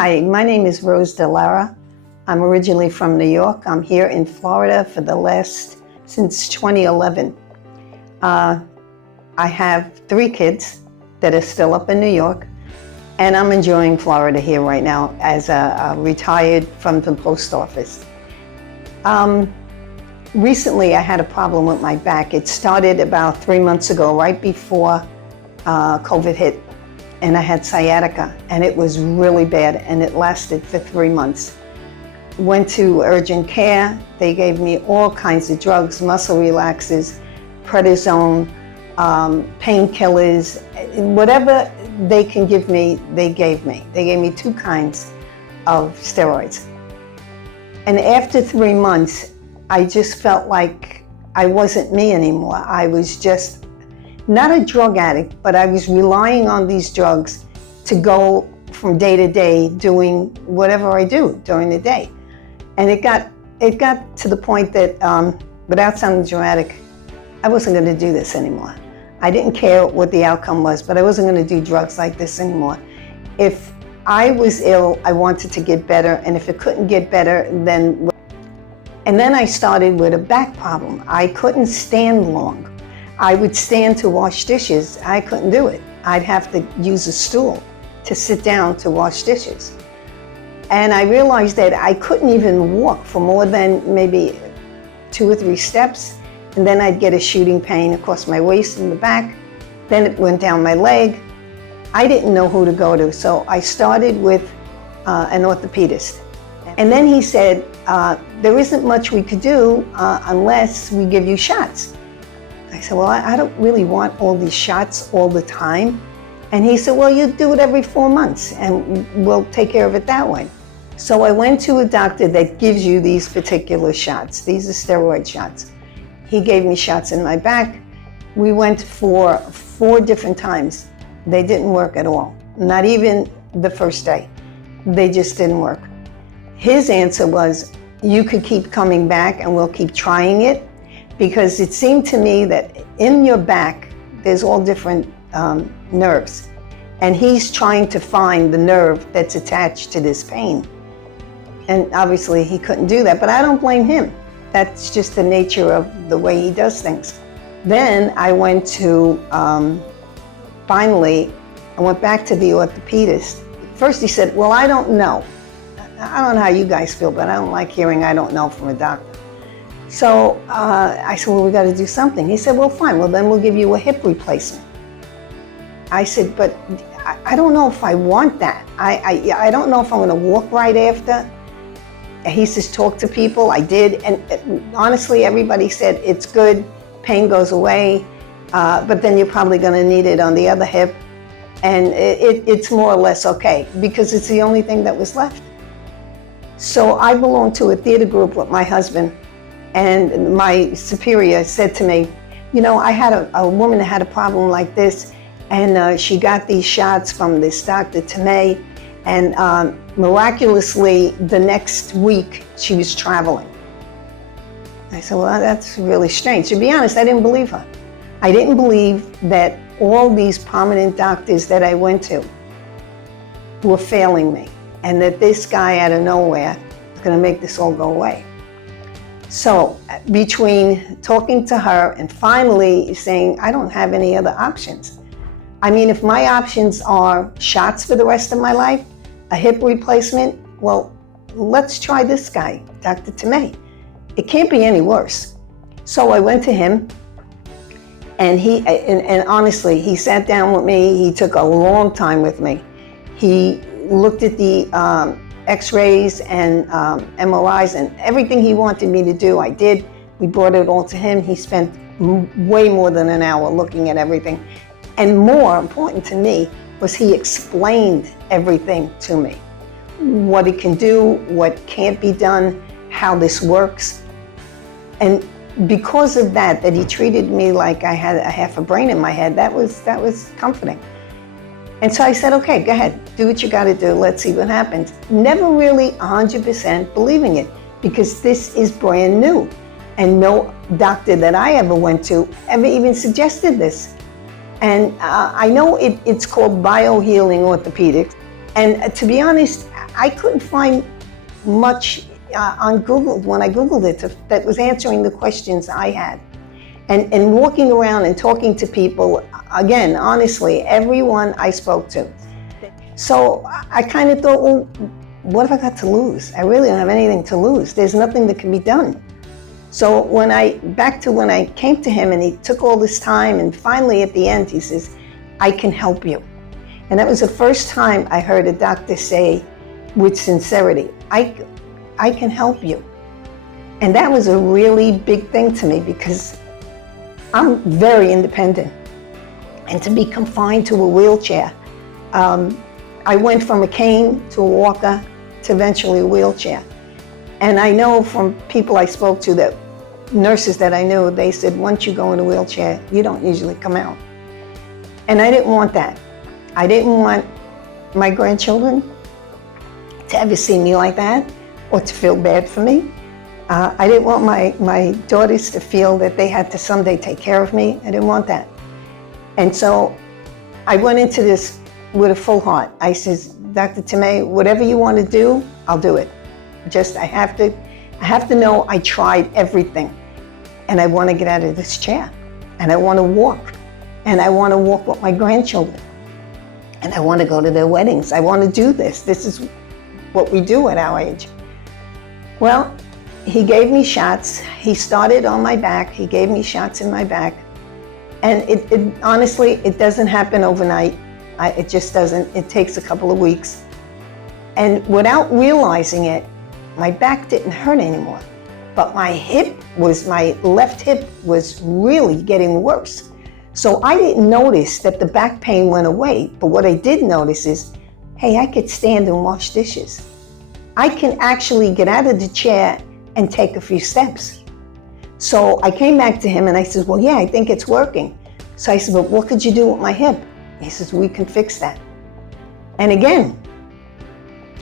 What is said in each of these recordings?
Hi, my name is Rose Delara. I'm originally from New York. I'm here in Florida since 2011. I have 3 kids that are still up in New York, and I'm enjoying Florida here right now as a retired from the post office. Recently, I had a problem with my back. It started about 3 months ago, right before COVID hit. And I had sciatica, and it was really bad, and it lasted for 3 months. Went to urgent care. They gave me all kinds of drugs, muscle relaxers, prednisone, painkillers, whatever they can give me, they gave me. They gave me 2 kinds of steroids. And after 3 months, I just felt like I wasn't me anymore. I was just not a drug addict, but I was relying on these drugs to go from day to day doing whatever I do during the day. And it got to the point that, without sounding dramatic, I wasn't going to do this anymore. I didn't care what the outcome was, but I wasn't going to do drugs like this anymore. If I was ill, I wanted to get better, and if it couldn't get better, then... And then I started with a back problem. I couldn't stand long. I would stand to wash dishes. I couldn't do it. I'd have to use a stool to sit down to wash dishes. And I realized that I couldn't even walk for more than maybe 2 or 3 steps. And then I'd get a shooting pain across my waist and the back. Then it went down my leg. I didn't know who to go to. So I started with an orthopedist. And then he said, there isn't much we could do unless we give you shots. I said, well, I don't really want all these shots all the time. And he said, well, you do it every 4 months and we'll take care of it that way. So I went to a doctor that gives you these particular shots. These are steroid shots. He gave me shots in my back. We went for 4 different times. They didn't work at all. Not even the first day. They just didn't work. His answer was, you could keep coming back and we'll keep trying it. Because it seemed to me that in your back, there's all different nerves. And he's trying to find the nerve that's attached to this pain. And obviously he couldn't do that, but I don't blame him. That's just the nature of the way he does things. Then I went to, finally, I went back to the orthopedist. First he said, well, I don't know. I don't know how you guys feel, but I don't like hearing I don't know from a doctor. So I said, well, we got to do something. He said, well, fine. Well, then we'll give you a hip replacement. I said, but I don't know if I want that. I don't know if I'm going to walk right after. He says, talk to people. I did. And honestly, everybody said it's good. Pain goes away. But then you're probably going to need it on the other hip. And it's more or less okay because it's the only thing that was left. So I belong to a theater group with my husband. And my superior said to me, you know, I had a woman that had a problem like this, and she got these shots from this Dr. Tamea, and miraculously, the next week, she was traveling. I said, well, that's really strange. To be honest, I didn't believe her. I didn't believe that all these prominent doctors that I went to were failing me, and that this guy out of nowhere was going to make this all go away. So between talking to her and finally saying, I don't have any other options. I mean, if my options are shots for the rest of my life, a hip replacement, well, let's try this guy, Dr. Tamea. It can't be any worse. So I went to him, and and honestly, he sat down with me. He took a long time with me. He looked at the X-rays and MRIs and everything he wanted me to do, I did. We brought it all to him. He spent way more than an hour looking at everything. And more important to me was he explained everything to me. What it can do, what can't be done, how this works. And because of that he treated me like I had a half a brain in my head, that was comforting. And so I said, okay, go ahead, do what you got to do. Let's see what happens. Never really 100% believing it because this is brand new. And no doctor that I ever went to ever even suggested this. And I know it's called biohealing orthopedics. And to be honest, I couldn't find much on Google when I Googled it that was answering the questions I had. And walking around and talking to people, again, honestly, everyone I spoke to. So I kind of thought, well, what have I got to lose? I really don't have anything to lose. There's nothing that can be done. So when I came to him and he took all this time, and finally at the end he says, I can help you. And that was the first time I heard a doctor say with sincerity, I can help you. And that was a really big thing to me because I'm very independent. And to be confined to a wheelchair, I went from a cane to a walker to eventually a wheelchair. And I know from people I spoke to, that nurses that I knew, they said, once you go in a wheelchair, you don't usually come out. And I didn't want that. I didn't want my grandchildren to ever see me like that or to feel bad for me. I didn't want my daughters to feel that they had to someday take care of me. I didn't want that. And so I went into this with a full heart. I says, Dr. Tamea, whatever you want to do, I'll do it. Just, I have to know I tried everything. And I want to get out of this chair. And I want to walk. And I want to walk with my grandchildren. And I want to go to their weddings. I want to do this. This is what we do at our age. Well, he gave me shots. He started on my back. He gave me shots in my back. And it honestly, it doesn't happen overnight. It just doesn't. It takes a couple of weeks. And without realizing it, my back didn't hurt anymore. But my left hip was really getting worse. So I didn't notice that the back pain went away. But what I did notice is, hey, I could stand and wash dishes. I can actually get out of the chair and take a few steps. So I came back to him and I said, well, yeah, I think it's working. So I said, but what could you do with my hip? He says, we can fix that. And again,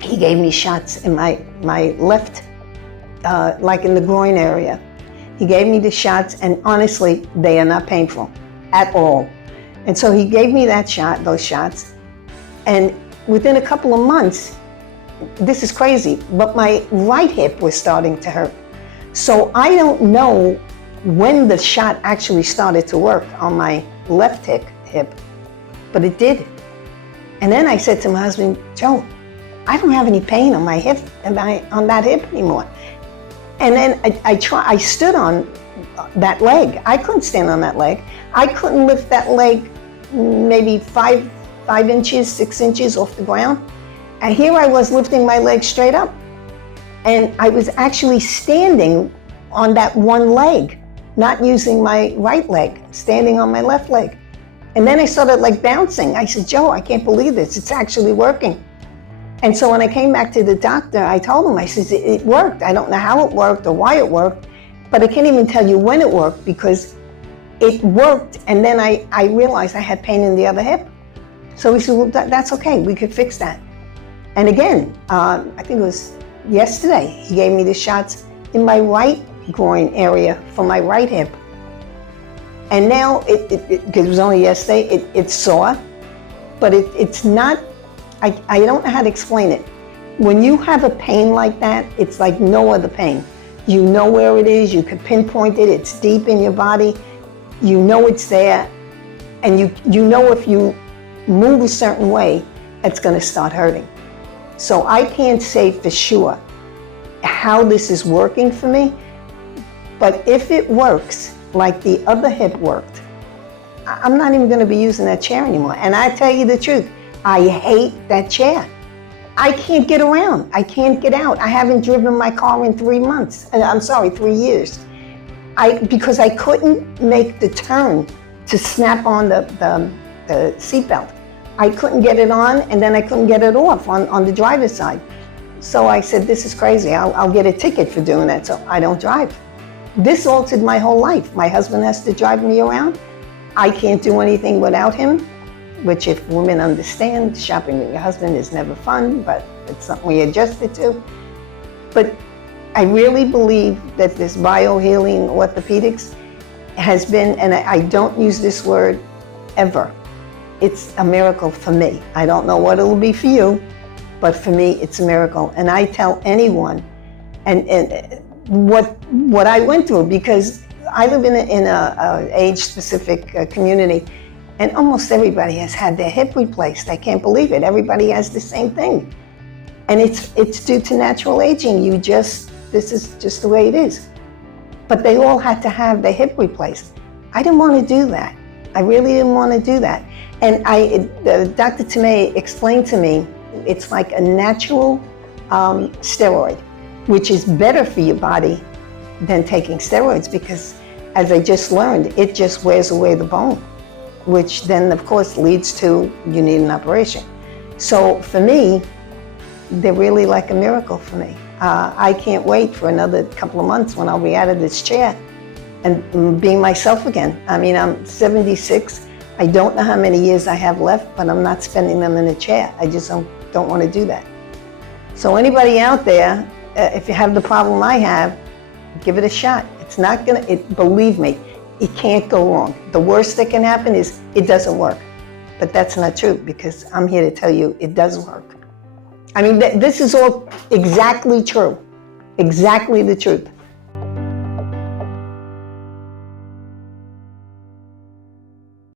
he gave me shots in my left, like in the groin area. He gave me the shots, and honestly, they are not painful at all. And so he gave me those shots. And within a couple of months, this is crazy, but my right hip was starting to hurt. So I don't know when the shot actually started to work on my left hip, but it did. And then I said to my husband, Joe, I don't have any pain on my hip, on that hip anymore. And then I stood on that leg. I couldn't stand on that leg. I couldn't lift that leg maybe 5 inches, 6 inches off the ground. And here I was lifting my leg straight up. And I was actually standing on that one leg, not using my right leg, standing on my left leg. And then I started like bouncing. I said, Joe, I can't believe this. It's actually working. And so when I came back to the doctor, I told him, I said, it worked. I don't know how it worked or why it worked, but I can't even tell you when it worked because it worked. And then I realized I had pain in the other hip. So he said, well, that's okay. We could fix that. And again, I think it was yesterday, he gave me the shots in my right groin area for my right hip. And now, because it was only yesterday, it's sore, but it's not, I don't know how to explain it. When you have a pain like that, it's like no other pain. You know where it is, you can pinpoint it, it's deep in your body, you know it's there, and you know if you move a certain way, it's gonna start hurting. So I can't say for sure how this is working for me, but if it works like the other hip worked, I'm not even gonna be using that chair anymore. And I tell you the truth, I hate that chair. I can't get around, I can't get out. I haven't driven my car in 3 months, I'm sorry, 3 years. Because I couldn't make the turn to snap on the seatbelt. I couldn't get it on, and then I couldn't get it off on the driver's side. So I said, this is crazy. I'll get a ticket for doing that, so I don't drive. This altered my whole life. My husband has to drive me around. I can't do anything without him, which if women understand, shopping with your husband is never fun, but it's something we adjusted to. But I really believe that this biohealing orthopedics has been, and I don't use this word ever, it's a miracle for me. I don't know what it'll be for you, but for me, it's a miracle. And I tell anyone, and what I went through, because I live in a age-specific community, and almost everybody has had their hip replaced. I can't believe it. Everybody has the same thing. And it's due to natural aging. This is just the way it is. But they all had to have their hip replaced. I didn't want to do that. I really didn't want to do that. And Dr. Tamea explained to me, it's like a natural steroid, which is better for your body than taking steroids, because as I just learned, it just wears away the bone, which then of course leads to you need an operation. So for me, they're really like a miracle for me. I can't wait for another couple of months when I'll be out of this chair and being myself again. I mean, I'm 76. I don't know how many years I have left, but I'm not spending them in a chair. I just don't want to do that. So anybody out there, if you have the problem I have, give it a shot. It's not gonna, believe me, it can't go wrong. The worst that can happen is it doesn't work. But that's not true, because I'm here to tell you it does work. I mean, this is all exactly true, exactly the truth.